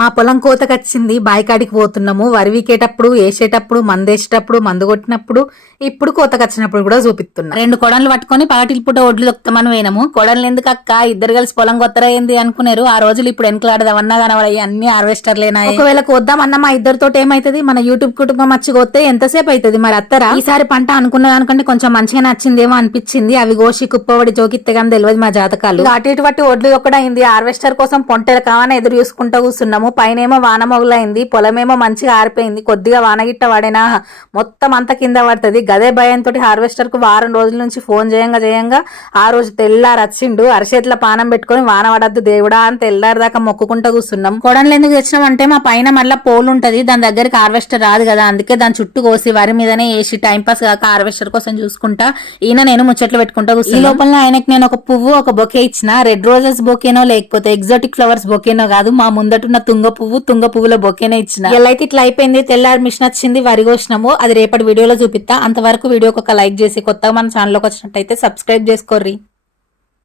మా పొలం కోతకొచ్చింది బాయికాడికి పోతున్నాము. వరి వీకేటప్పుడు వేసేటప్పుడు మందేసేటప్పుడు మందు కొట్టినప్పుడు ఇప్పుడు కోతకొచ్చినప్పుడు కూడా చూపిస్తున్నా. రెండు కొడన్లు పట్టుకొని పాటిల్ పూట ఒడ్లు దొక్కుతామని పోయినాము. కొడన్లు ఎందుకు అక్క ఇద్దరు కలిసి పొలం కొత్తరా ఏంది అనుకున్నారు. ఆ రోజులు ఇప్పుడు వెనకలాడదామన్నా కనబడాయి అన్ని హార్వెస్టర్లేనాయి ఒకవేళ కోద్దామన్నా మా ఇద్దరితో ఏమైతది? మన యూట్యూబ్ కుటుంబం వచ్చి కోస్తే ఎంతసేపు అవుతుంది మరి అత్తరా? ఈసారి పంట అనుకున్న దానికంటే కొంచెం మంచిగా నచ్చిందేమో అనిపించింది. అవి గోషి కుప్పబడి జోకిత్తే కానీ తెలియదు మా జాతకాలు. అటు ఇటు పట్టి ఒడ్లు ఒక్కడ అయింది హార్వెస్టర్ కోసం పొంటెలు కావాలని ఎదురు చూసుకుంటూ కూర్చున్నాము. పైన ఏమో వాన మొగలైంది పొలమేమో మంచిగా ఆరిపోయింది కొద్దిగా వానగిట్ట పడినా మొత్తం అంతా కింద పడుతుంది. గదే భయంతో హార్వెస్టర్కు వారం రోజుల నుంచి ఫోన్ చేయంగా చేయంగా ఆ రోజు తెల్లారు వచ్చిండు అరచేతుల పానం పెట్టుకొని వాన పడద్దు దేవుడా అని తెల్లారి దాకా మొక్కుకుంటూ కూర్చున్నాం. కొడన్లు ఎందుకు తెచ్చినాం అంటే మా పైన మళ్ళీ పోల్ ఉంటుంది. దాని దగ్గరికి హార్వెస్టర్ రాదు కదా. అందుకే దాని చుట్టూ కోసి వరి మీదనే వేసి టైంపాస్ కాక హార్వెస్టర్ కోసం చూసుకుంటా. ఈయన నేను ముచ్చట్లు పెట్టుకుంటా ఈ లోపల ఆయనకి నేను ఒక పువ్వు ఒక బొకే ఇచ్చిన. రెడ్ రోజెస్ బొకేనో లేకపోతే ఎగ్జాటిక్ ఫ్లవర్స్ బొకేనో కాదు. మా ముందటున్న తుంగ పువ్వు తుంగ పువ్వుల బొకేనే ఇచ్చిన. ఇలా అయితే ఇట్లా అయిపోయింది? తెల్లారి మిషన్ వచ్చింది వరిగోసినాము అది రేపటి వీడియోలో చూపిస్తా. అంతవరకు వీడియోకి ఒక లైక్ చేసి కొత్తగా మన ఛానల్లోకి వచ్చినట్టయితే సబ్స్క్రైబ్ చేసుకోర్రి.